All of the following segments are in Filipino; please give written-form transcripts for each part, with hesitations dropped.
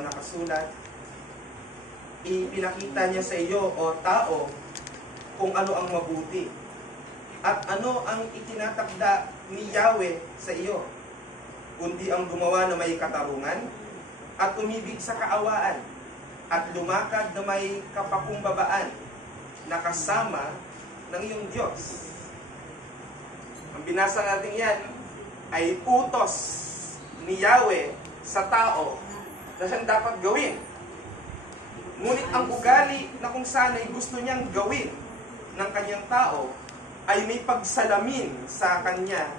nakasulat, ipinakita niya sa iyo o tao kung ano ang mabuti at ano ang itinatakda ni Yahweh sa iyo, kundi ang gumawa na may katarungan at umibig sa kaawaan at lumakad na may kapakumbabaan na kasama ng iyong Diyos. Ang binasa natin yan ay utos ni Yahweh sa tao na siyang dapat gawin. Ngunit ang ugali na kung saan ay gusto niyang gawin ng kanyang tao ay may pagsalamin sa kanya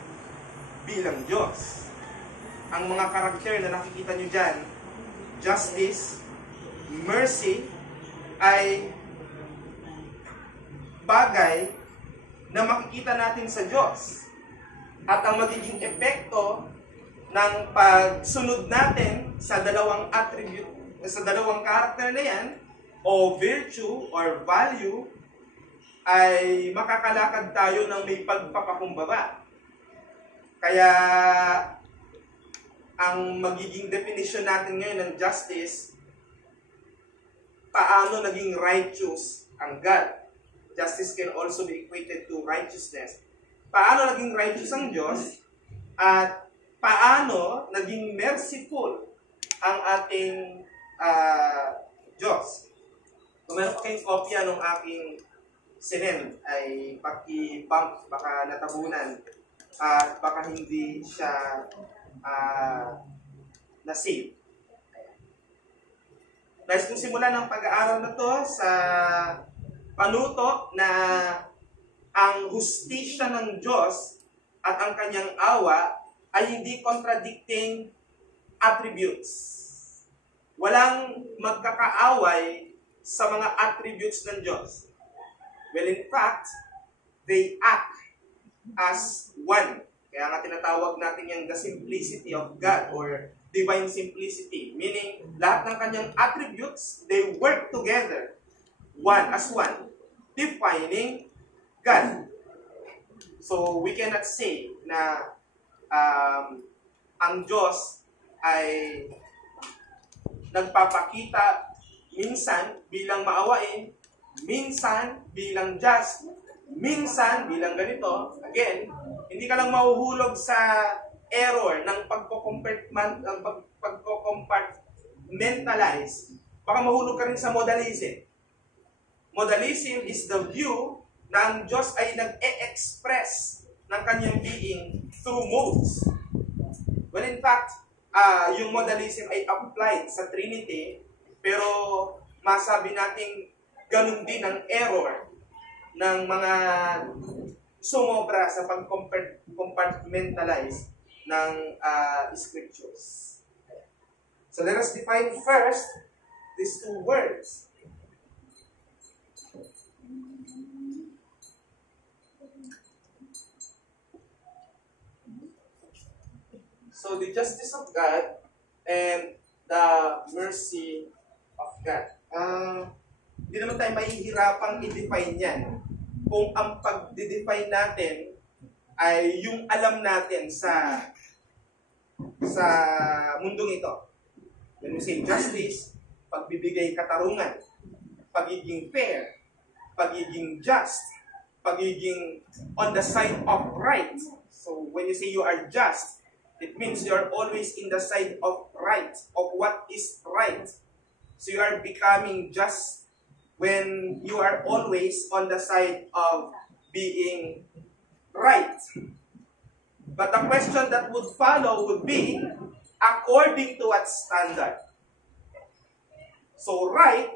bilang Diyos. Ang mga karakter na nakikita niyo dyan, justice, mercy, ay bagay na makikita natin sa Diyos. At ang magiging epekto ng pagsunod natin sa dalawang attribute, sa dalawang karakter na yan, o virtue or value, ay makakalakad tayo ng may pagpapakumbaba. Kaya, ang magiging definition natin ngayon ng justice, paano naging righteous ang God. Justice can also be equated to righteousness. Paano naging righteous ang Diyos, at paano naging merciful ang ating Diyos. Kung meron pa kayong kopya ng aking sinend, ay paki-bump, baka natabunan, at baka hindi siya na-save. Nais kong simulan ng pag-aaral na to sa panuto na ang hustisya ng Diyos at ang kanyang awa ay hindi contradicting attributes. Walang magkakaaway sa mga attributes ng Diyos. Well, in fact, they act as one. Kaya nga tinatawag natin yung the simplicity of God or divine simplicity. Meaning, lahat ng kanyang attributes, they work together. One as one. Defining God. So, we cannot say na ang Diyos ay nagpapakita minsan bilang maawain, minsan bilang just, minsan bilang ganito. Again, hindi ka lang mahuhulog sa error ng pagko-compartmentalize. Baka mahulog ka rin sa modalism. Modalism is the view na ang Diyos ay nag-e-express ng kanyang being through modes. Well, in fact, yung modalism ay applied sa Trinity, pero masabi natin ganun din ang error ng mga sumobra sa pag-compartmentalize ng scriptures. So let us define first these two words. So the justice of God and the mercy of God. Hindi naman tayo mahihirapang i-define yan kung ang pag-define natin ay yung alam natin sa mundong ito. When we say justice, pagbibigay katarungan, pagiging fair, pagiging just, pagiging on the side of right. So when you say you are just, it means you are always in the side of right, of what is right. So you are becoming just when you are always on the side of being right. But the question that would follow would be, according to what standard? So right,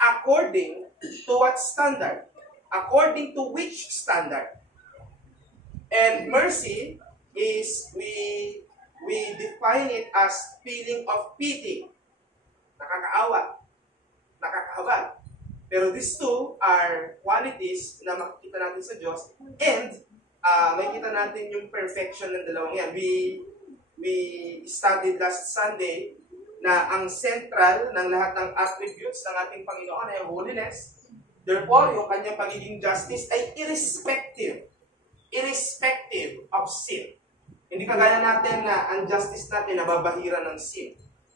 according to what standard? According to which standard? And mercy is, we define it as feeling of pity. Nakakaawa. Nakakahabag. Pero these two are qualities na makikita natin sa Diyos, and makikita natin yung perfection ng dalawang yan. We studied last Sunday na ang central ng lahat ng attributes ng ating Panginoon ay holiness. Therefore, yung kanyang pagiging justice ay irrespective of sin. Hindi kagaya natin na ang justice natin nababahiran ng sin.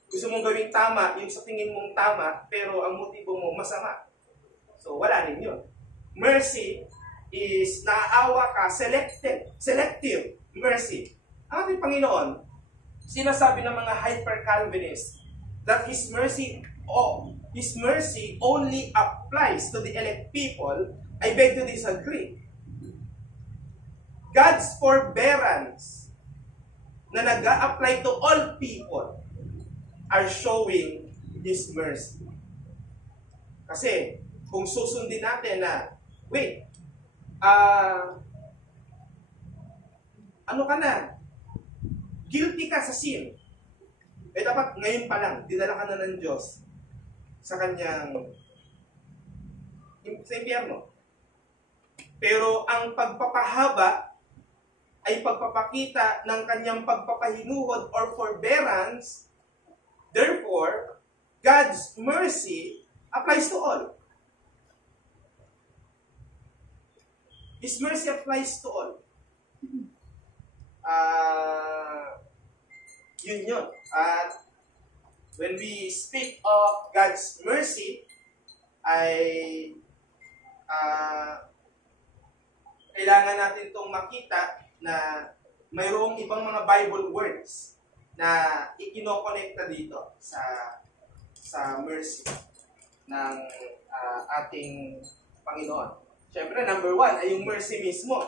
Gusto mong gawing tama, yung sa tingin mong tama, pero ang motibo mo masama. So, wala rin yun. Mercy is naaawa ka, selective mercy. Ang ating Panginoon, sinasabi ng mga hyper-Calvinists that His mercy only applies to the elect people. I beg to disagree. God's forbearance na nag-a-apply to all people are showing His mercy. Kasi, kung susundin natin na, wait, ano ka na? Guilty ka sa sin. Eh dapat ngayon pa lang, dinala ka na ng Diyos sa kanyang sa impyerno. Pero ang pagpapahaba ay pagpapakita ng kanyang pagpapahinuhod or forbearance. Therefore, God's mercy applies to all. His mercy applies to all. Yun. At when we speak of God's mercy, ay kailangan natin itong makita na mayroong ibang mga Bible words na ikinokonekta dito sa mercy ng ating Panginoon. Siyempre, number 1 ay yung mercy mismo.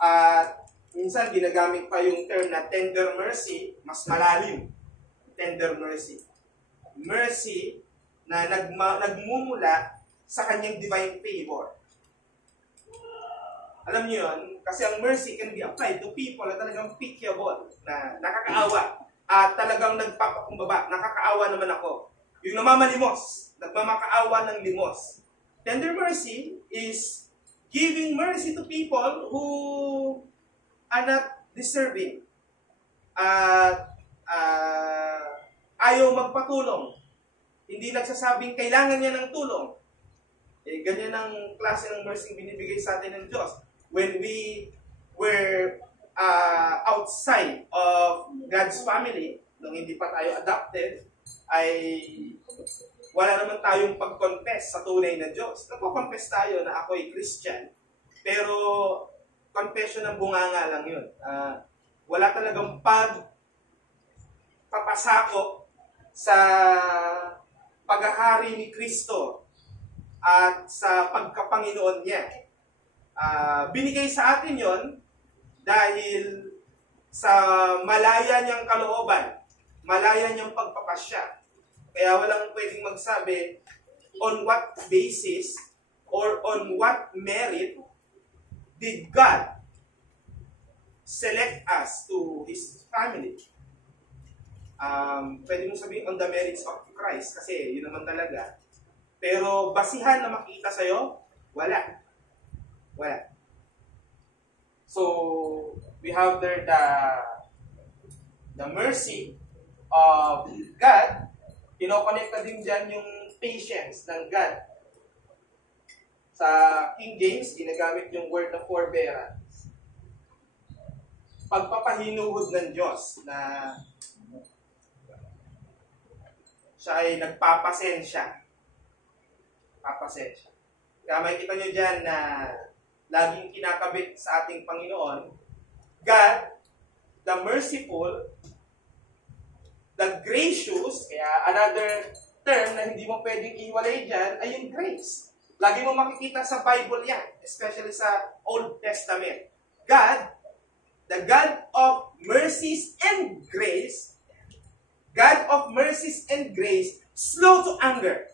At minsan ginagamit pa yung term na tender mercy, mas malalim. Tender mercy. Mercy na nagmumula sa kanyang divine favor. Alam niyo yun, kasi ang mercy can be applied to people na talagang pitiable, na nakakaawa, at talagang nagpapakumbaba, nakakaawa naman ako. Yung namamalimos, nagmamakaawa ng limos. Tender mercy is giving mercy to people who are not deserving. At ayaw magpatulong. Hindi nagsasabing kailangan niya ng tulong. Eh, ganyan ang klase ng mercy binibigay sa atin ng Diyos. When we were outside of God's family, nung hindi pa tayo adopted, ay wala naman tayong pag-confess sa tunay na Diyos. Nagpo-confess tayo na ako ay Christian. Pero confession ng bunganga lang yun. Wala talagang pagpapasako sa paghahari ni Kristo at sa pagkapanginoon niya. Binigay sa atin yon dahil sa malaya niyang kalooban, malaya niyang pagpapasya. Kaya walang pwedeng magsabi on what basis or on what merit did God select us to His family. Pwede mong sabihin on the merits of Christ kasi yun naman talaga. Pero basihan na makita sa'yo, wala. Wala. So, we have there the mercy of God. Pinokonekta din dyan yung patience ng God. Sa King James, ginagamit yung word na forbearance. Pagpapahinuhod ng Diyos na siya ay nagpapasensya. Papasensya. Kaya makikita nyo dyan na laging kinakabit sa ating Panginoon, God, the merciful, the gracious, kaya another term na hindi mo pwedeng iwalay dyan ay yung grace. Lagi mo makikita sa Bible yan, especially sa Old Testament. God, the God of mercies and grace, God of mercies and grace, slow to anger.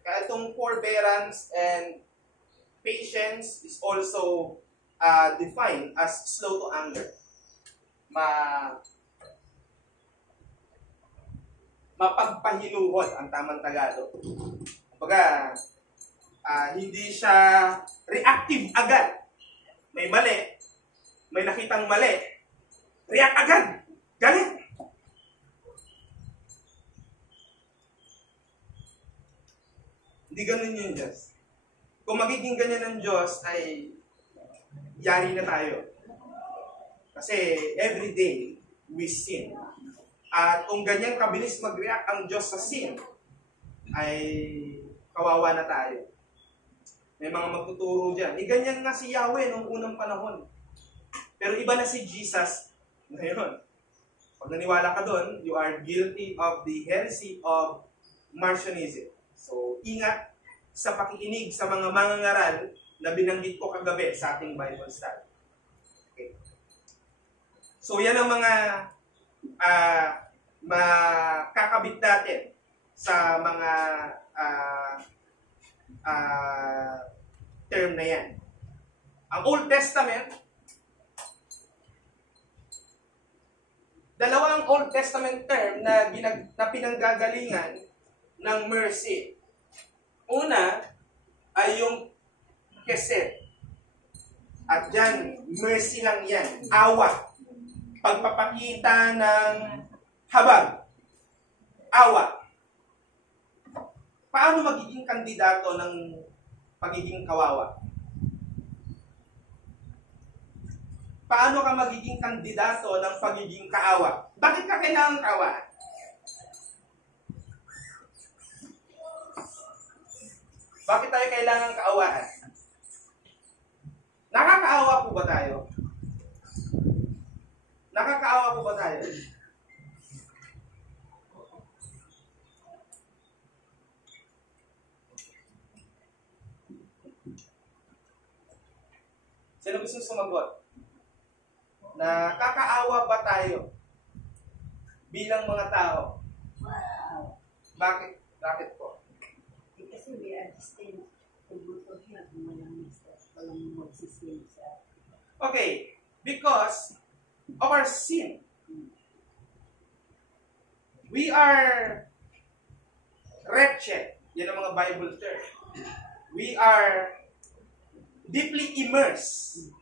Kaya itong forbearance and patience is also defined as slow to anger. Mapagpahinuhod ang tamang Tagalog. Kumbaga, hindi siya reactive agad. May mali, may nakitang mali, react agad, galit. Hindi ganun yung Diyos. Kung magiging ganyan ng Diyos, ay yari na tayo. Kasi every day, we sin. At kung ganyan kabilis mag-react ang Diyos sa sin, ay kawawa na tayo. May mga magtuturo dyan. Ganyan nga si Yahweh noong unang panahon. Pero iba na si Jesus ngayon. Pag naniwala ka doon, you are guilty of the heresy of Marcionism. So, ingat sa pakikinig sa mga mangangaral na binanggit ko kagabi sa ating Bible study. Okay. So, yan ang mga makakabit natin sa mga term na yan. Ang Old Testament, dalawang Old Testament term na pinanggagalingan ng mercy. Una ay yung kesed. At dyan, mercy lang yan. Awa. Pagpapakita ng habag. Awa. Paano magiging kandidato ng pagiging kawawa? Paano ka magiging kandidato ng pagiging kaawa? Bakit ka kailangan kaawaan? Bakit tayo kailangan kaawaan? Nakakaawa po ba tayo? Nakakaawa po ba tayo? Sino gusto sumagot? Nakakaawa ba tayo bilang mga tao? Bakit? Bakit po? Kasi we understand kung gusto siya kung walang magsisin sa... Okay, because of our sin. We are wretched. Yan ang mga Bible term. We are deeply immersed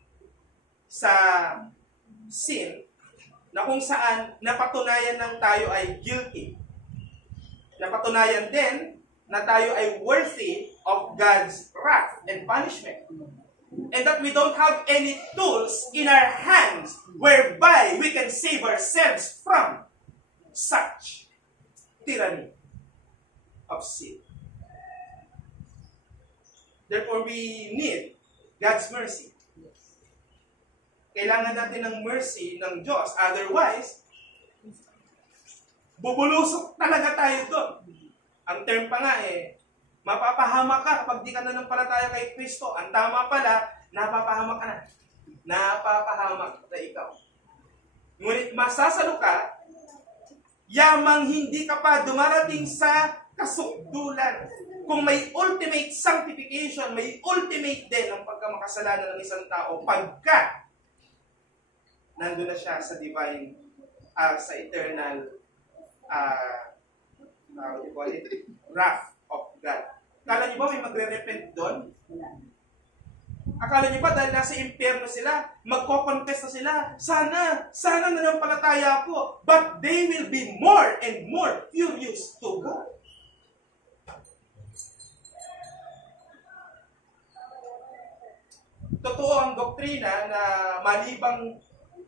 sa sin na kung saan napatunayan ng tayo ay guilty. Napatunayan din na tayo ay worthy of God's wrath and punishment. And that we don't have any tools in our hands whereby we can save ourselves from such tyranny of sin. Therefore, we need God's mercy. Kailangan natin ng mercy ng Diyos. Otherwise, bubulusok talaga tayo doon. Ang term pa nga mapapahamak ka kapag di ka nanampalataya kay Kristo. Ang tama pala, napapahamak ka na. Napapahamak na ikaw. Ngunit masasalo ka, yamang hindi ka pa dumarating sa kasukdulan. Kung may ultimate sanctification, may ultimate din ang pagkamakasalanan ng isang tao pagka nandun na siya sa divine, sa eternal, what do you call it? Wrath of God. Akala niyo ba may magre-repent doon? Akala niyo ba dahil nasa impyerno sila, magko-confess na sila, sana nanampalataya ako, but they will be more and more furious to God. Totoo ang doktrina na malibang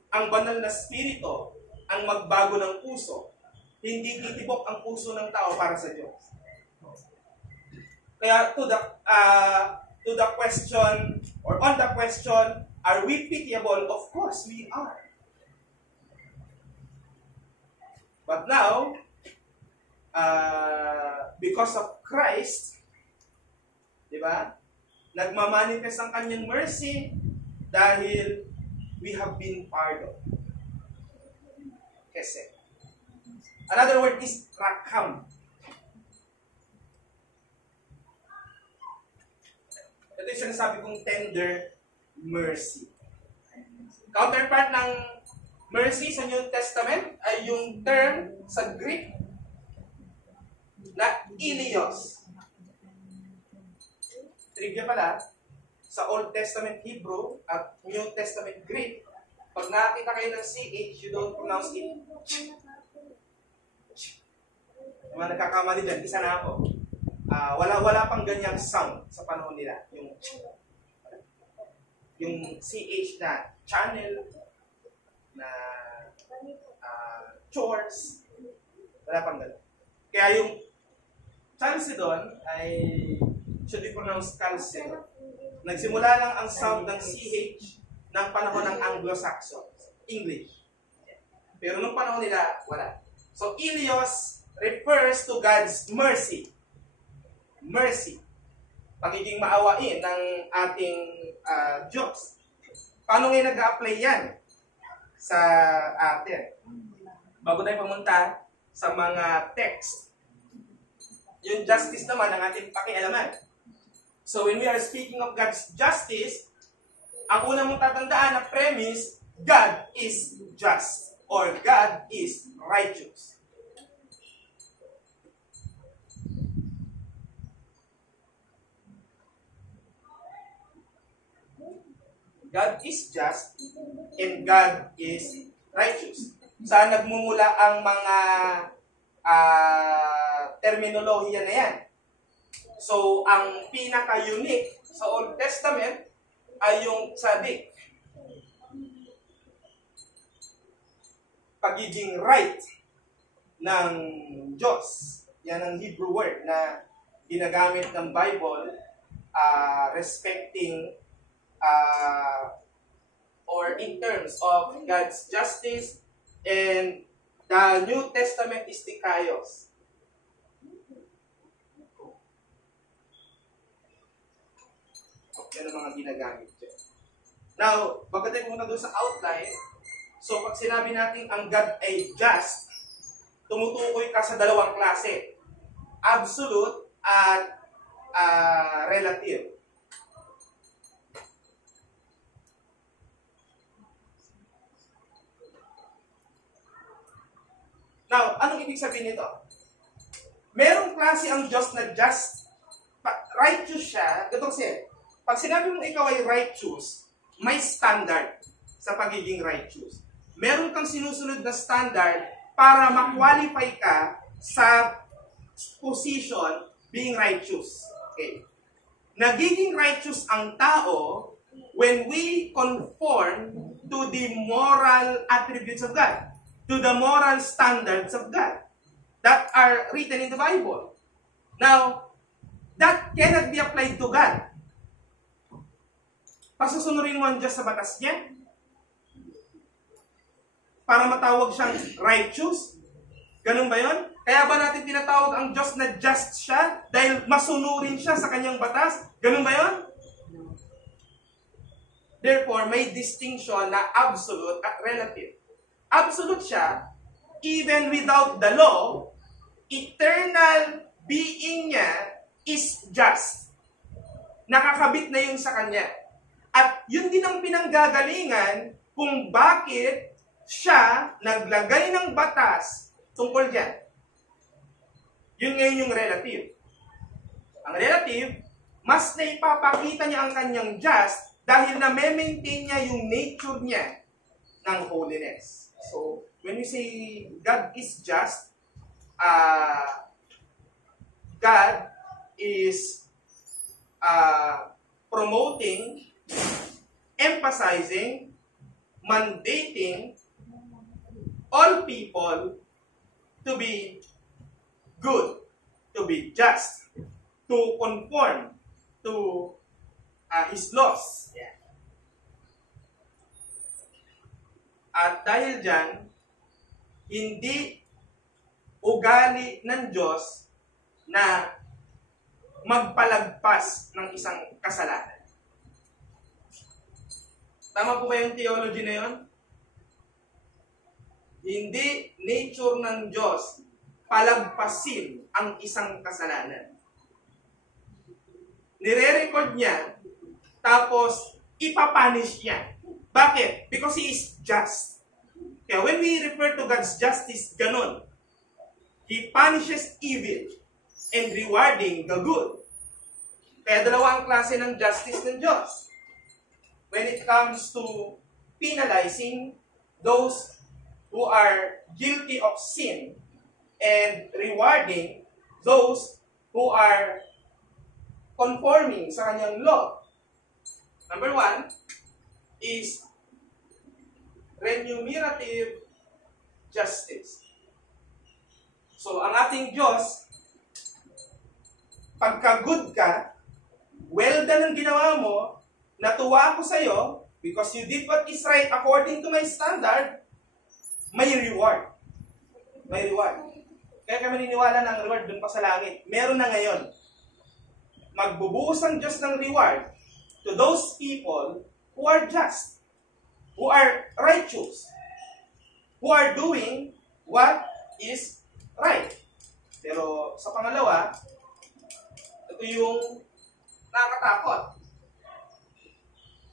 ang banal na spirito ang magbago ng puso, hindi titibok ang puso ng tao para sa Diyos. Kaya to the question, or on the question, are we pitiable? Of course we are. But now, because of Christ, di ba? Nagmamanifest ang kanyang mercy dahil we have been pardoned. Kasi. Another word is rakam. Ito yung sinasabi kong tender mercy. Counterpart ng mercy sa New Testament ay yung term sa Greek na ilios. Trivia pala, sa Old Testament Hebrew at New Testament Greek, pag nakakita kayo ng CH, you don't pronounce it. Yung mga nagkakamali dyan, isa na ako. Wala pang ganyang sound sa panahon nila. Yung CH na channel, na chores. Wala pang ganun. Kaya yung Chalcedon ay should be pronounced Chalcedon. Nagsimula lang ang sound ng CH ng panahon ng Anglo-Saxon, English. Pero nung panahon nila, wala. So, Ilios refers to God's mercy. Mercy. Pagiging maawain ng ating Diyos. Paano ngayon nag-a-apply yan sa atin? Bago tayo pumunta sa mga text, yung justice naman ang ating pakialaman. So when we are speaking of God's justice, ang una mong tatandaan na premise, God is just or God is righteous. God is just and God is righteous. Saan nagmumula ang mga terminolohiya na yan? So, ang pinaka-unique sa Old Testament ay yung tzadik. Pagiging right ng Diyos. Yan ang Hebrew word na ginagamit ng Bible respecting or in terms of God's justice, and the New Testament is Dikaios. Yan ang mga ginagamit dyan. Now, pagdating muna doon sa outline, so pag sinabi natin ang God ay just, tumutukoy ka sa dalawang klase. Absolute at relative. Now, anong ibig sabihin nito? Merong klase ang Diyos na just, righteous siya. Ganito kasi, pag sinabi mong ikaw ay righteous, may standard sa pagiging righteous. Meron kang sinusunod na standard para ma-qualify ka sa position being righteous. Okay. Nagiging righteous ang tao when we conform to the moral attributes of God, to the moral standards of God that are written in the Bible. Now, that cannot be applied to God. Pasusunurin mo ang Diyos sa batas niya para matawag siyang righteous. Ganun ba yun? Kaya ba natin tinatawag ang Diyos na just siya dahil masunurin siya sa kanyang batas? Ganun ba yun? Therefore, may distinction na absolute at relative. Absolute siya, even without the law, eternal being niya is just. Nakakabit na yun sa kanya. At yun din ang pinanggagalingan kung bakit siya naglagay ng batas tungkol dyan. Yun ngayon yung relative. Ang relative, mas naipapakita niya ang kanyang just dahil na maintain niya yung nature niya ng holiness. So, when we say God is just, God is promoting, emphasizing, mandating all people to be good, to be just, to conform to His laws. Yeah. At dahil dyan, hindi ugali ng Diyos na magpalagpas ng isang kasalanan. Tama po ba yung theology na yun? Hindi nature ng Diyos palagpasin ang isang kasalanan. Nire-record niya, tapos ipapunish niya. Bakit? Because He is just. Kaya when we refer to God's justice, ganun. He punishes evil and rewarding the good. Kaya dalawa ang klase ng justice ng Diyos. When it comes to penalizing those who are guilty of sin and rewarding those who are conforming sa kanyang law. Number one is Remunerative justice. So, ang ating Diyos, pagka good ka, well done ang ginawa mo, natuwa ako sa'yo, because you did what is right according to my standard, may reward. May reward. Kaya kami naniniwala na ang reward dun pa sa langit. Meron na ngayon. Magbubuhos ang Diyos ng reward to those people who are just, who are righteous, who are doing what is right. Pero sa pangalawa, ito yung nakakatakot.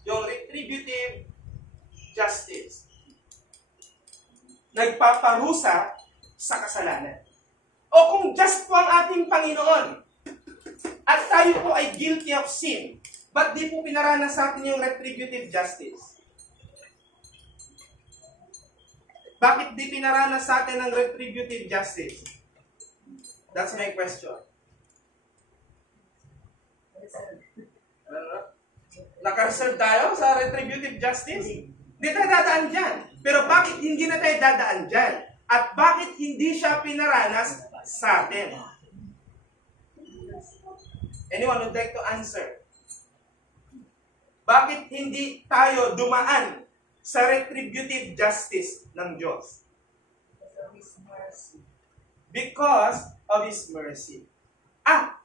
Yung retributive justice. Nagpaparusa sa kasalanan. O kung just po ang ating Panginoon, at tayo po ay guilty of sin, ba't di po pinaranas sa atin yung retributive justice? Bakit di pinaranas sa atin ang retributive justice? That's my question. Naka-reserve tayo sa retributive justice? Hindi tayo dadaan dyan. Pero bakit hindi na tayo dadaan dyan? At bakit hindi siya pinaranas sa atin? Anyone would like to answer? Bakit hindi tayo dumaan sa retributive justice ng Diyos? Because of His mercy.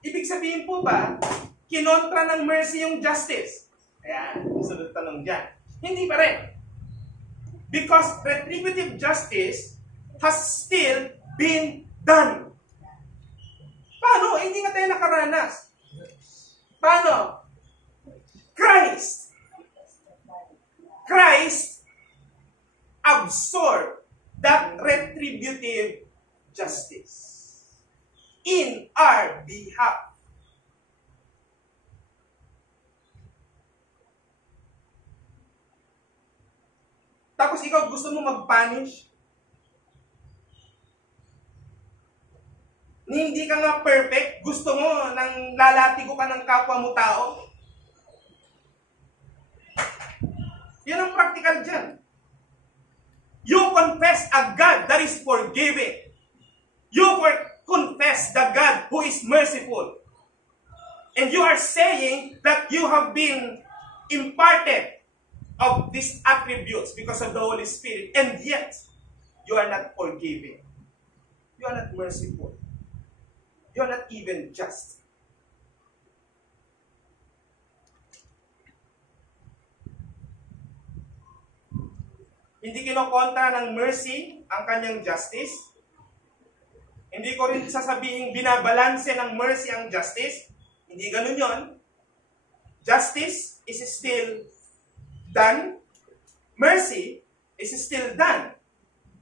Ibig sabihin po ba, kinontra ng mercy yung justice? Ayan, sunod tanong dyan. Hindi pa rin. Because retributive justice has still been done. Paano? Hindi nga tayo nakaranas. Paano? Christ absorbed that retributive justice in our behalf. Tapos ikaw gusto mo mag-punish? Hindi ka nga perfect, gusto mo nang lalatigo ka ng kapwa mo tao? Yan ang practical dyan. You confess a God that is forgiving. You confess the God who is merciful. And you are saying that you have been imparted of these attributes because of the Holy Spirit, and yet you are not forgiving. You are not merciful. You are not even just. Hindi kinokontra ng mercy ang kanyang justice. Hindi ko rin sasabihin binabalanse ng mercy ang justice. Hindi ganun yon. Justice is still done. Mercy is still done.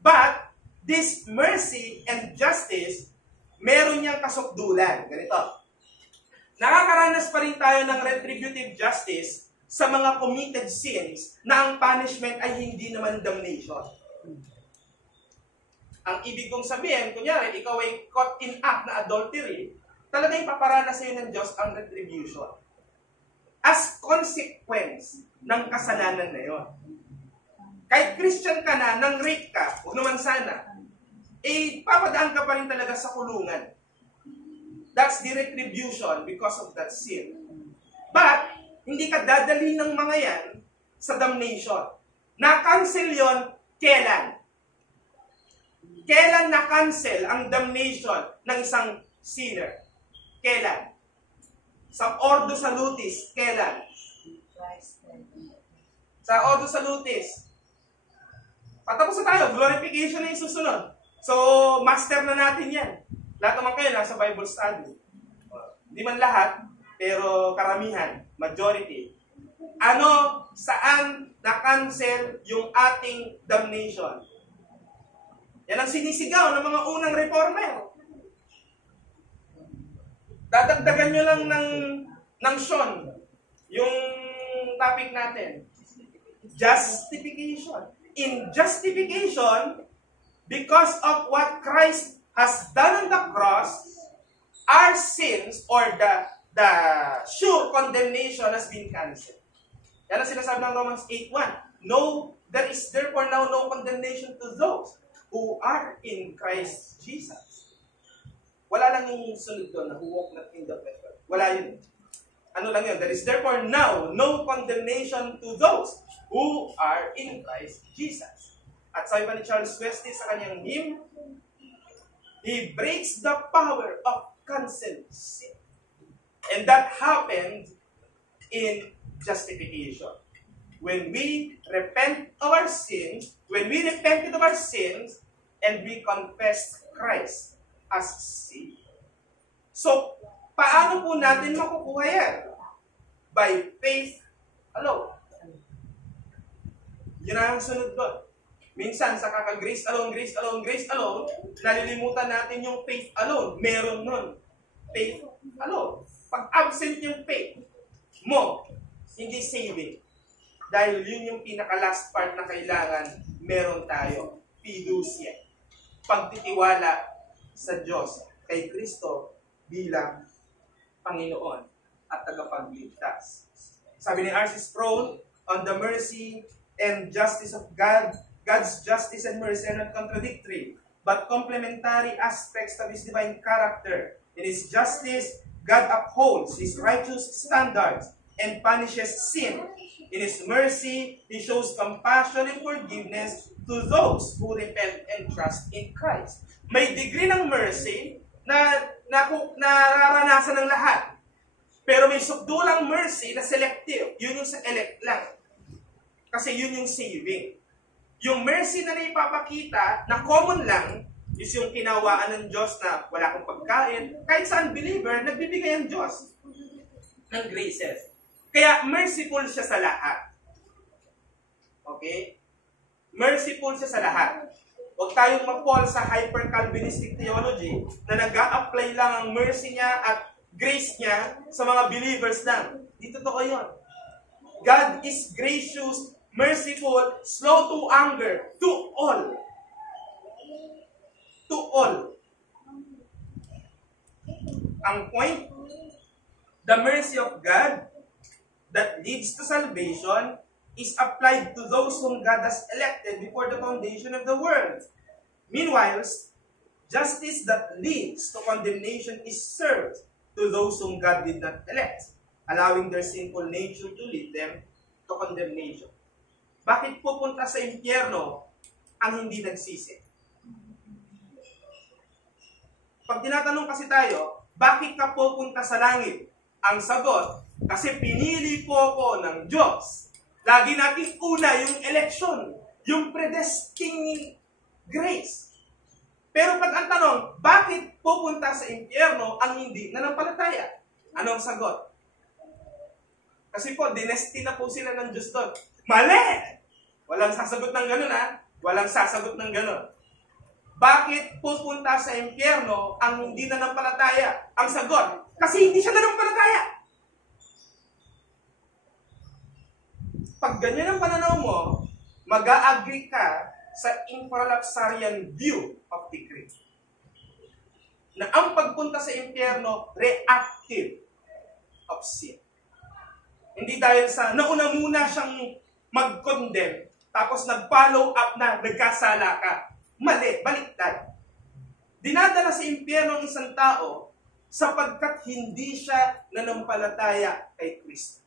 But this mercy and justice, meron niyang kasukdulan. Ganito. Nakakaranas pa rin tayo ng retributive justice sa mga committed sins na ang punishment ay hindi naman damnation. Ang ibig kong sabihin, kunyari, ikaw ay caught in act na adultery, talagang ipaparanas sa iyo ng Diyos ang retribution. As consequence ng kasalanan na yon. Kahit Christian ka na, nang rape ka, huwag naman sana, papadaan ka pa rin talaga sa kulungan. That's the retribution because of that sin. But, hindi ka dadali ng mga yan sa damnation. Na-cancel yon kailan? Kailan na-cancel ang damnation ng isang sinner? Kailan? Sa Ordo Salutis, kailan? Sa Ordo Salutis. Patapos na tayo, glorification na yung susunod. So, master na natin yan. Lahat naman kayo nasa Bible study. Hindi man lahat, pero karamihan, majority. Saan na-cancel yung ating damnation? Yan ang sinisigaw ng mga unang reformer. Dadagdagan nyo lang ng Sean, yung topic natin. Justification. In justification, because of what Christ has done on the cross, our sins or the sure condemnation has been cancelled. Yan ang sinasabi ng Romans 8:1. No There is therefore now no condemnation to those who are in Christ Jesus. Wala lang yung sunod doon na who walk not in the flesh. Wala yun. Ano lang yun? There is therefore now no condemnation to those who are in Christ Jesus. At sabi pa ni Charles Wesley sa kanyang hymn, he breaks the power of cancelled sin. And that happened in justification. When we repent of our sins, when we repented of our sins, and we confessed Christ as Savior. So, paano po natin makukuha yan? By faith alone. Yun ang sunod doon. Minsan, sa kaka-grace alone, grace alone, grace alone, nalilimutan natin yung faith alone. Meron nun. Faith alone. Pag absent yung faith mo, hindi saving. Dahil yun yung pinaka-last part na kailangan meron tayo. Fiducia. Pagtitiwala sa Diyos kay Kristo bilang Panginoon at tagapagligtas. Sabi ni R.C. Sproul, on the mercy and justice of God, God's justice and mercy are not contradictory, but complementary aspects of His divine character. In His justice, God upholds His righteous standards and punishes sin. In His mercy, He shows compassion and forgiveness to those who repent and trust in Christ. May degree ng mercy na nararanasan ng lahat. Pero may sukdulang mercy na selective. Yun yung sa elect lang. Kasi yun yung saving. Yung mercy na naipapakita na common lang is yung kinawaan ng Diyos na wala kang pagkain. Kahit sa unbeliever, nagbibigay ang Diyos ng graces. Kaya merciful siya sa lahat. Okay? Merciful siya sa lahat. Huwag tayong mag-fall sa hyper-Calvinistic theology na nag-a-apply lang ang mercy niya at grace niya sa mga believers lang. Di totoo yun. God is gracious, merciful, slow to anger, to all. To all. Ang point, the mercy of God that leads to salvation is applied to those whom God has elected before the foundation of the world. Meanwhile, justice that leads to condemnation is served to those whom God did not elect, allowing their sinful nature to lead them to condemnation. Bakit pupunta sa impyerno ang hindi nagsisi? Pag tinatanong kasi tayo, bakit ka pupunta sa langit? Ang sagot, kasi pinili po ako ng Diyos. Lagi natin una yung election, yung predestined grace. Pero pag ang tanong, bakit pupunta sa impyerno ang hindi nanampalataya? Anong sagot? Kasi po, dinesti na po sila ng Diyos doon. Mali! Walang sasagot ng ganun, ha? Walang sasagot ng ganun. Bakit pupunta sa impyerno ang hindi nanampalataya? Ang sagot, kasi hindi siya nanampalataya. Pag ganyan ang pananaw mo, mag-a-agree ka sa infralapsarian view of decree. Na ang pagpunta sa impyerno, reactive of sin. Hindi dahil sa nauna muna siyang mag-condemn, tapos nag-follow up na nagkasala ka. Mali, baliktad. Dinadala sa impyerno ang isang tao sapagkat hindi siya nanampalataya kay Kristo.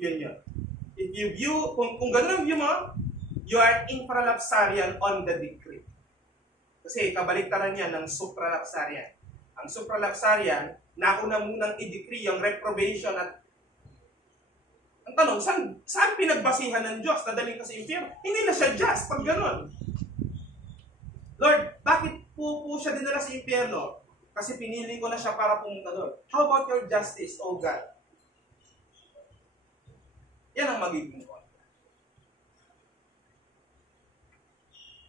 Yun yun. If you view, kung ganun ang view mo, you are infralapsarian on the decree. Kasi kabaliktaran niya ng supralapsarian. Ang supralapsarian, nauna munang i-decree yung reprobation at ang tanong, saan pinagbasihan ng Diyos? Nadaling kasi impyerno? Hindi na siya just pag ganun. Lord, bakit po siya dinala sa impyerno? Kasi pinili ko na siya para pumunta doon. How about your justice, O God? Yan ang magiging point.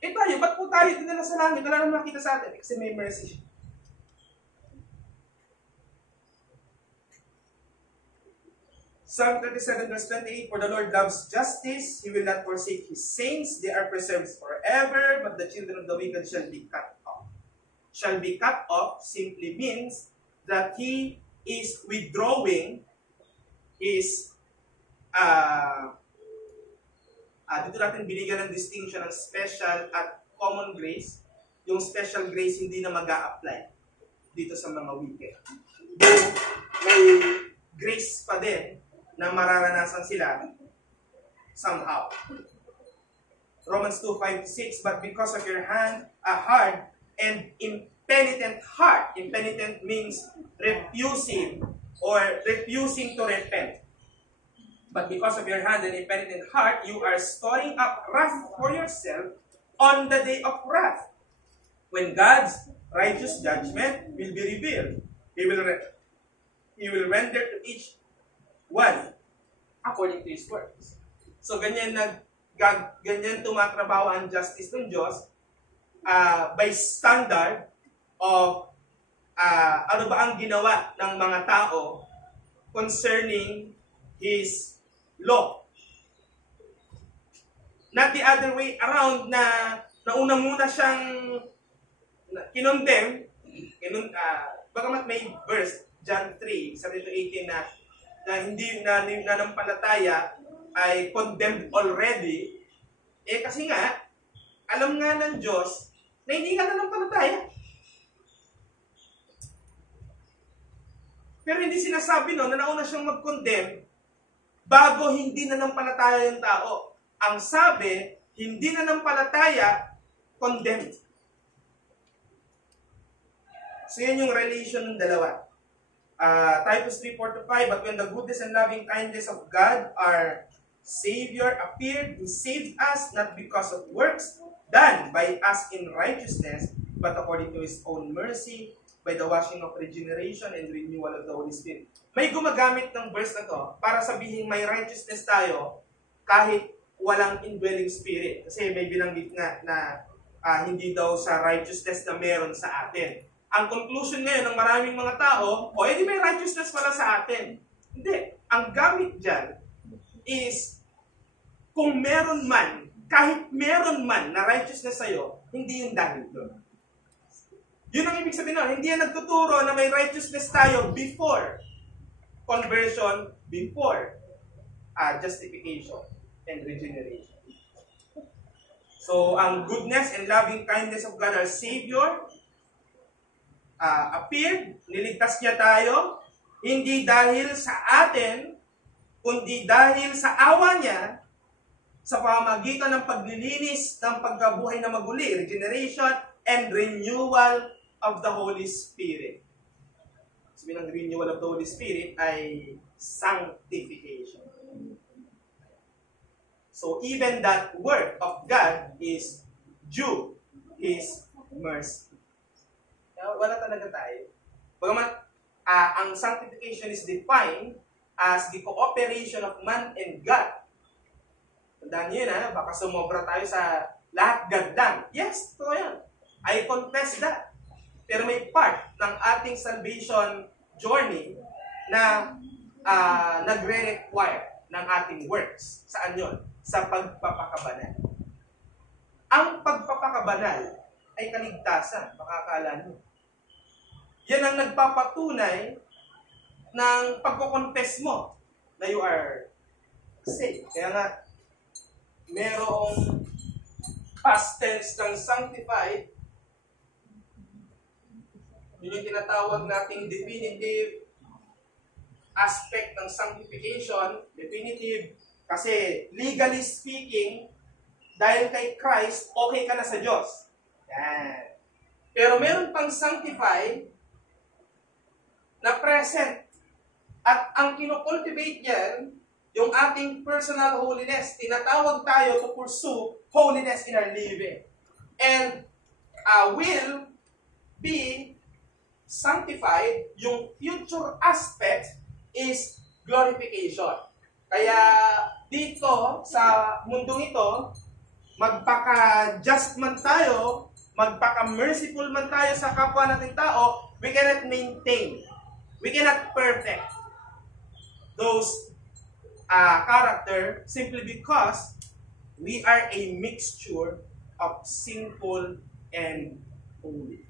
Tayo, ba't po tayo dinala sa langit? Wala naman nakita sa atin. Kasi may mercy siya. Psalm 37 verse 28, for the Lord loves justice, He will not forsake His saints, they are preserved forever, but the children of the wicked shall be cut off. Shall be cut off simply means that He is withdrawing His Dito natin binigyan ng distinction ng special at common grace. Yung special grace hindi na mag-a-apply dito sa mga wicked. Though may grace pa din na mararanasan sila somehow. Romans 2:5-6, but because of your hard and impenitent heart. Impenitent means refusing to repent. But because of your hand and impenitent heart, you are storing up wrath for yourself on the day of wrath, when God's righteous judgment will be revealed. He will render to each one according to his works. So ganyan tumatrabaho ang justice ng Diyos by standard of ano ba ang ginawa ng mga tao concerning His law. Not the other way around na nauna muna siyang kinondemn. Bagamat may verse, John 3:17-18 na hindi nanampalataya ay condemned already. Kasi nga, alam nga ng Diyos na hindi ka nanampalataya. Pero hindi sinasabi na nauna siyang mag-condemn bago hindi nanampalataya yung tao. Ang sabi, hindi nanampalataya, condemned. So yan yung relation ng dalawa. Titus 3:4-5, but when the goodness and loving kindness of God, our Savior, appeared, He saved us not because of works done by us in righteousness, but according to His own mercy, by the washing of regeneration and renewal of the Holy Spirit. May gumagamit ng verse na to para sabihin may righteousness tayo kahit walang indwelling spirit. Kasi may binanggit na hindi daw sa righteousness na meron sa atin. Ang conclusion ngayon ng maraming mga tao, edi may righteousness pala sa atin. Hindi. Ang gamit dyan is, kung meron man, kahit meron man na righteousness sa'yo, hindi yung dahil doon. Yun ang ibig sabihin nun. Hindi yan nagtuturo na may righteousness tayo before conversion, before justification and regeneration. So, ang goodness and loving kindness of God, our Savior, appeared, niligtas niya tayo, hindi dahil sa atin, kundi dahil sa awa niya, sa pamamagitan ng paglilinis ng pagkabuhay na maguli, regeneration and renewal of the Holy Spirit. Sabi ng renewal of the Holy Spirit ay sanctification. So even that work of God is due His mercy. Wala talaga tayo. Bagamat ang sanctification is defined as the cooperation of man and God. Tandaan nyo yun, baka sumobra tayo sa lahat God done. Yes, totoo yan. I confess that. Pero may part ng ating salvation journey na nagre-require ng ating works. Saan yun? Sa pagpapakabanal. Ang pagpapakabanal ay kaligtasan. Makakala nyo. Yan ang nagpapatunay ng pagko-confess mo na you are saved. Kaya nga, merong past tense ng sanctified. Yun yung tinatawag nating definitive aspect ng sanctification. Definitive kasi legally speaking, dahil kay Christ, okay ka na sa Diyos. Yan. Pero meron pang sanctified na present. At ang kinocultivate niyan, yung ating personal holiness. Tinatawag tayo to pursue holiness in our living. And will be sanctified, yung future aspect is glorification. Kaya dito, sa mundong ito, magpaka-just man tayo, magpaka-merciful man tayo sa kapwa nating tao, we cannot maintain, we cannot perfect those character simply because we are a mixture of sinful and holy.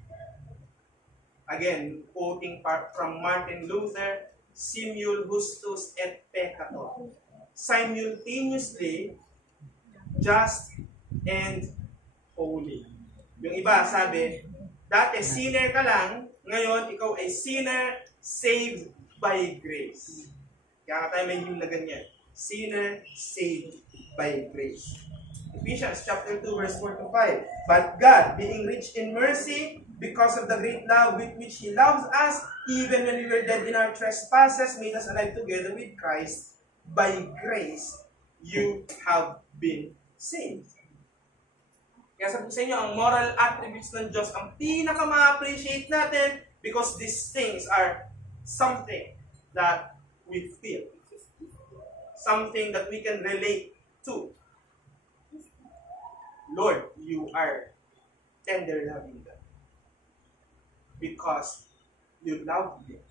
Again, quoting from Martin Luther, simul justus et peccator. Simultaneously, just, and holy. Yung iba sabi, dati sinner ka lang, ngayon ikaw ay sinner saved by grace. Kaya tayo may hymn na ganyan. Sinner saved by grace. Ephesians chapter 2 verse 4 to 5. But God, being rich in mercy, because of the great love with which He loves us, even when we were dead in our trespasses, made us alive together with Christ. By grace, you have been saved. Kaya sabi ko sa inyo, ang moral attributes ng Diyos, ang pinaka ma-appreciate natin because these things are something that we feel. Something that we can relate to. Lord, you are tender loving God. Because you loved me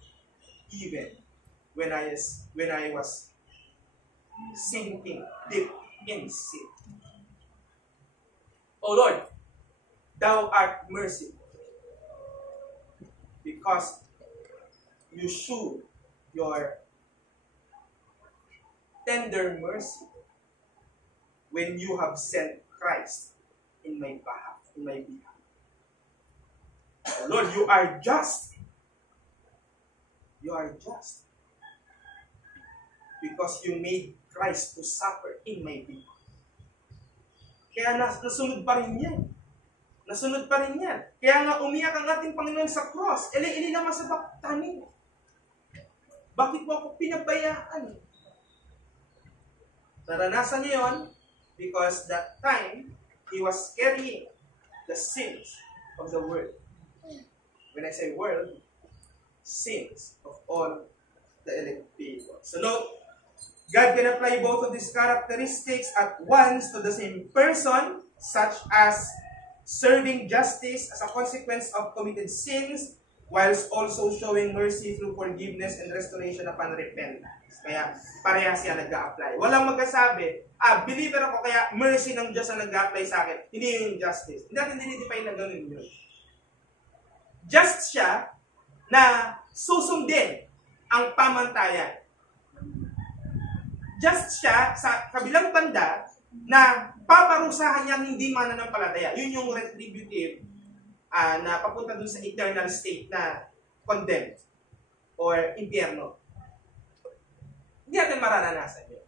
even when I was sinking deep in sin. O Lord, thou art merciful because you show your tender mercy when you have sent Christ in my behalf. O Lord, you are just. You are just. Because you made Christ to suffer in my behalf. Kaya nasunod pa rin yan. Nasunod pa rin yan. Kaya nga umiyak ang ating Panginoon sa cross. Eli naman sa baktanin. Bakit mo ako pinabayaan? Naranasan niya yun because that time, He was carrying the sins of the world. When I say world, sins of all the elect people. So note, God can apply both of these characteristics at once to the same person, such as serving justice as a consequence of committed sins, whilst also showing mercy through forgiveness and restoration upon repentance. Kaya pareha siya nag-a-apply. Walang magkasabi, believer ako kaya mercy ng Diyos ang nag-a-apply sa akin. Hindi yung justice. Hindi natin dinidefine na ganun yun. Just siya na susundin ang pamantayan. Just siya sa kabilang banda na paparusahan niyang hindi mananampalataya. Yun yung retributive na papunta dun sa eternal state na condemned or impyerno. Hindi natin mararanasan yun.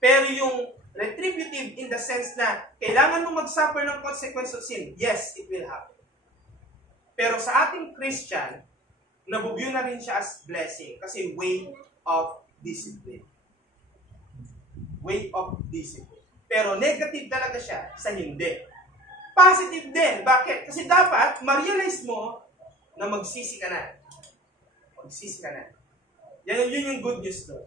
Pero yung retributive in the sense na kailangan mo mag-suffer ng consequence of sin, yes, it will happen. Pero sa ating Christian, nabubyo na rin siya as blessing kasi way of discipline. Way of discipline. Pero negative talaga siya sa hindi. Positive din. Bakit? Kasi dapat ma-realize mo na magsisi ka na. Magsisi ka na. Yun yung good news doon.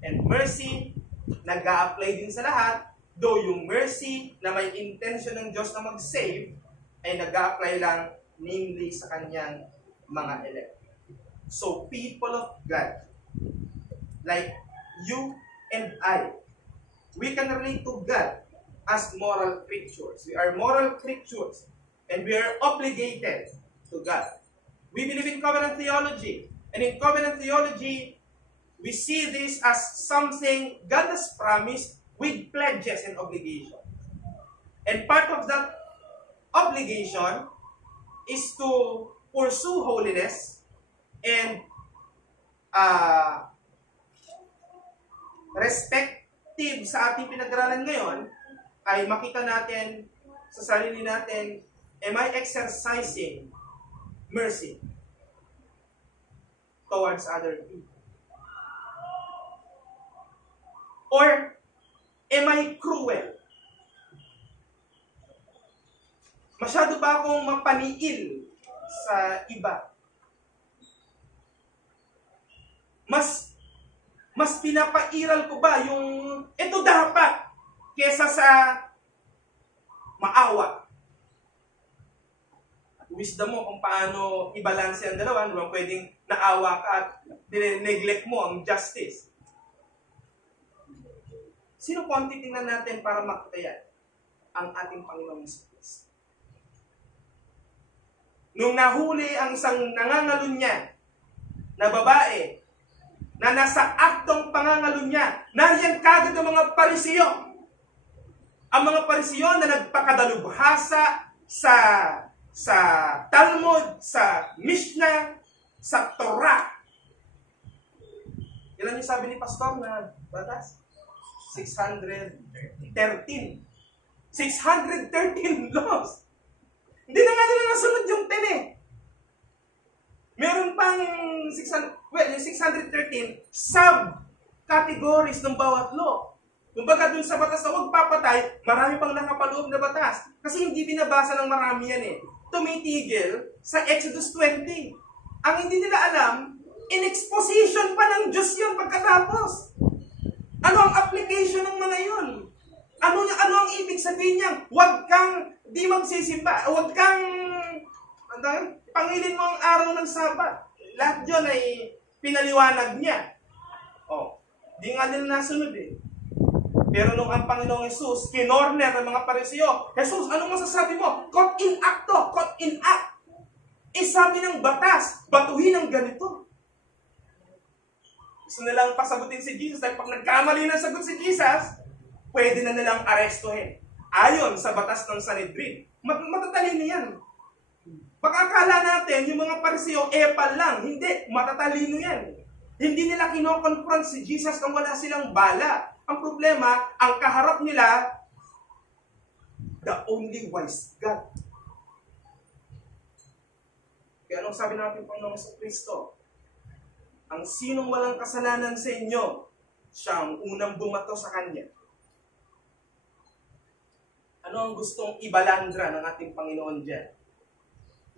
And mercy, nag-a-apply din sa lahat, though yung mercy na may intention ng Diyos na mag-save, ay nag-a-apply lang namely sa kanyang mga elect. So, people of God, like you and I, we can relate to God as moral creatures. We are moral creatures, and we are obligated to God. We believe in covenant theology, and in covenant theology, we see this as something God has promised with pledges and obligation. And part of that obligation is to pursue holiness and respective sa ating pinag-aralan ngayon, ay makita natin sa sarili natin, am I exercising mercy towards other people? Or am I cruel? Masyado ba akong mapaniil sa iba? Mas pinapairal ko ba yung ito dapat kesa sa maawa? At wisdom mo kung paano i-balance ang dalawa, di ba? Pwedeng naawa ka at neglect mo ang justice. Sino po ang titingnan natin para makita yan? Ang ating Panginoong Hesus. Nung nahuli ang isang nangangalunya na babae na nasa aktong pangangalunya, nariyan kagad ang mga Pariseo. Ang mga Pariseo na nagpakadalubhasa sa Talmud, sa Mishnah, sa Torah. Ilan yung sabi ni Pastor na batas? 613. 613 laws. Hindi na nga nila nasunod yung 10 eh. Meron pang 613 sub-categories ng bawat law. Kumbaga dun sa batas na huwag papatay, marami pang nakapaloob na batas. Kasi hindi binabasa ng marami yan eh. Tumitigil sa Exodus 20. Ang hindi nila alam, in-exposition pa ng Diyos yun pagkatapos. Ano ang application ng mga yun? Ano ang ibig sabihin niya? Huwag kang di magsisimba. Huwag kang pangilin mo ang araw ng Sabat. Lahat yun ay pinaliwanag niya. Di nga nila nasunod eh. Pero nung ang Panginoong Jesus, kinorner ng mga Pariseo, Jesus, anong masasabi mo? Caught in act to, caught in act. Sabi ng batas, batuhin ang ganito. Gusto nilang pasagutin si Jesus dahil pag nagkamali ng sagot si Jesus, pwede na nilang arestuhin. Ayon sa batas ng Sanhedrin. Matatalino yan. Pag-akala natin, yung mga Pariseo, epal lang. Hindi, matatalino yan. Hindi nila kinoconfront si Jesus nang wala silang bala. Ang problema, ang kaharap nila, the only wise God. Kaya anong sabi natin Panginoong Kristo? Ang sinong walang kasalanan sa inyo, siya ang unang bumato sa Kanya. Ano ang gustong ibalandra ng ating Panginoon dyan?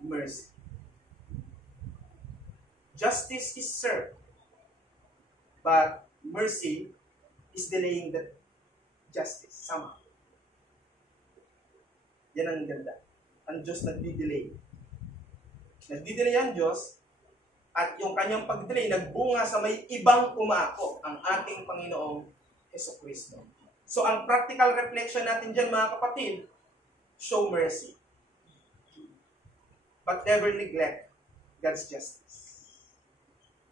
Mercy. Justice is served, but mercy is delaying the justice somehow. Yan ang ganda. Ang Diyos nagdi-delay. Nagdi-delay ang Diyos, at yung kanyang pag-delay nagbunga sa may ibang umako, ang ating Panginoong Jesucristo. So ang practical reflection natin dyan mga kapatid, show mercy. But never neglect God's justice.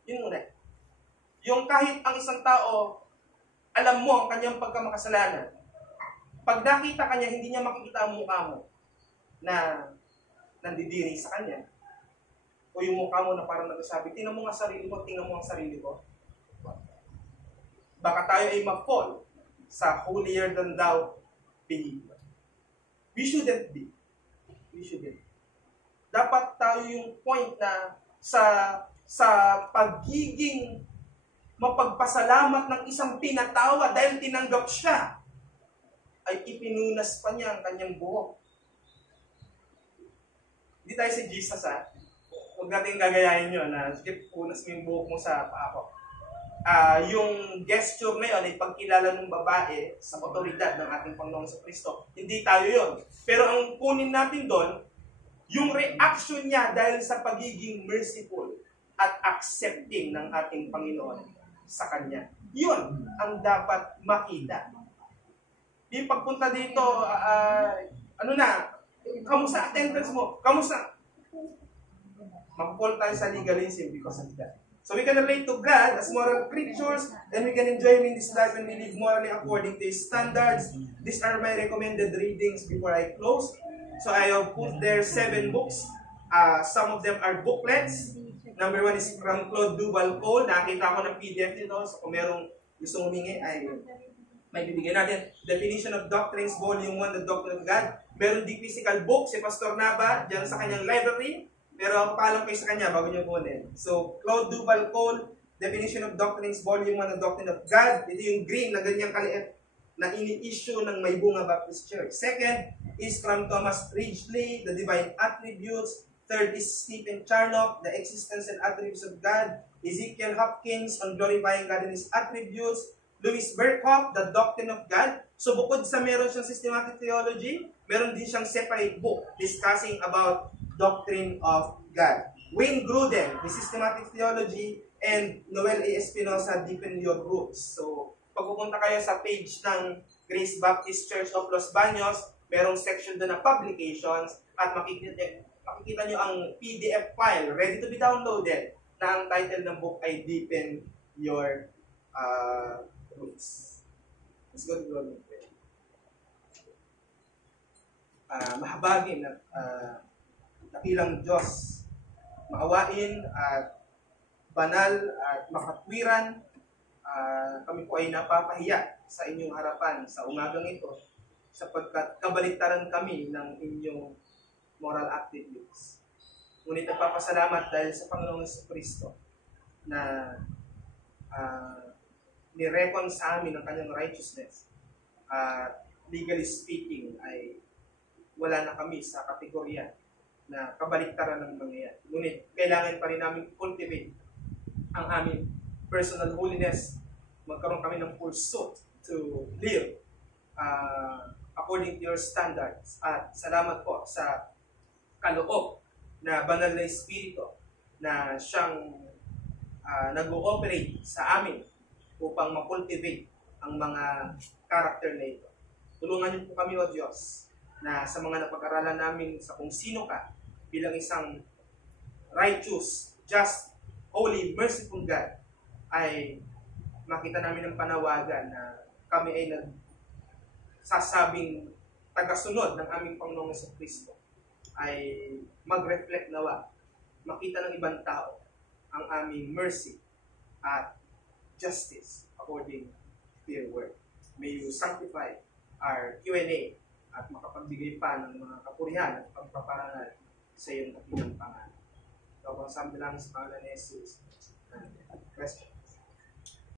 Yun muna. Yung kahit ang isang tao, alam mo ang kanyang pagkamakasalanan, pag nakita kanya, hindi niya makikita ang mukha mo na nandidiri sa kanya. O yung mukha mo na parang nagsasabi, tingnan mo ang sarili mo, tingnan mo ang sarili ko. Baka tayo ay ma-fall sa holier than thou behavior. We shouldn't be. We shouldn't. Dapat tayo yung point na sa pagiging mapagpasalamat ng isang pinatawa dahil tinanggap siya, ay ipinunas pa niya ang kanyang buhok. Hindi tayo si Jesus huwag natin gagayahin yun na sige, punas mo yung buhok mo sa paa ko. Yung gesture na yun ay pagkilala ng babae sa otoridad ng ating Panginoong Kristo. Hindi tayo yun. Pero ang kunin natin doon, yung reaction niya dahil sa pagiging merciful at accepting ng ating Panginoon sa Kanya. Yun ang dapat makita. Yung pagpunta dito, kamusta attendance mo? Kamusta? Mag-fall tayo sa legalism because of that. So we can relate to God as moral creatures, and we can enjoy Him in this life and we live morally according to His standards. These are my recommended readings before I close. So I have put there 7 books. Some of them are booklets. Number 1 is from Claude Duval Cole. Nakita ko ng PDF nito. So kung merong gusto humingi, ay may bibigyan natin. Definition of Doctrines, Volume 1, The Doctrine of God. Meron di physical book si Pastor Nava dyan sa kanyang library. Pero ang paalam kayo sa kanya bago nyo kunin. So, Claude Duval Cole, Definition of Doctrines, Volume 1, The Doctrine of God. Ito yung green na ganyang kaliit na ini-issue ng May Bunga Baptist Church. Second is from Thomas Ridgely, The Divine Attributes. Third is Stephen Charnock, The Existence and Attributes of God. Ezekiel Hopkins, on Glorifying God and His Attributes. Louis Berkhoff, The Doctrine of God. So bukod sa meron siyang systematic theology, meron din siyang separate book discussing about Doctrine of God. Wayne Grudem, The Systematic Theology, and Noel A. Espinosa, Deepen Your Roots. So, pag pupunta kayo sa page ng Grace Baptist Church of Los Baños, merong section doon na publications at makikita nyo ang PDF file ready to be downloaded na ang title ng book ay Deepen Your Roots. Let's go to God. mahabagin at dakilang Diyos, maawain at banal at makatwiran. Kami po ay napapahiya sa inyong harapan sa umagang ito sapagkat kabaliktaran kami ng inyong moral attributes. Ngunit nagpapasalamat dahil sa Panginoong Jesucristo na nirecon sa amin ang kanyang righteousness. Legally speaking, ay wala na kami sa kategorya na kabaliktaran ng mga yan. Ngunit kailangan pa rin namin cultivate ang aming personal holiness. Magkaroon kami ng pursuit to live according to your standards. At salamat po sa kaloob na banal na Espiritu na siyang nag-ooperate sa amin upang makultivate ang mga character na ito. Tulungan niyo po kami, O Diyos, na sa mga napag-aralan namin sa kung sino ka bilang isang righteous, just, holy, merciful God, ay makita namin ang panawagan na kami ay nagsasabing tagasunod ng aming Panginoong Jesucristo ay mag-reflect nawa, makita ng ibang tao ang aming mercy at justice according to your word. May you sanctify our Q&A at makapagbigay pa ng mga kapurihan at pagpaparangal sa iyong kapilang pangalan. So, kung sabi lang sa pangalan ni Jesus. Question.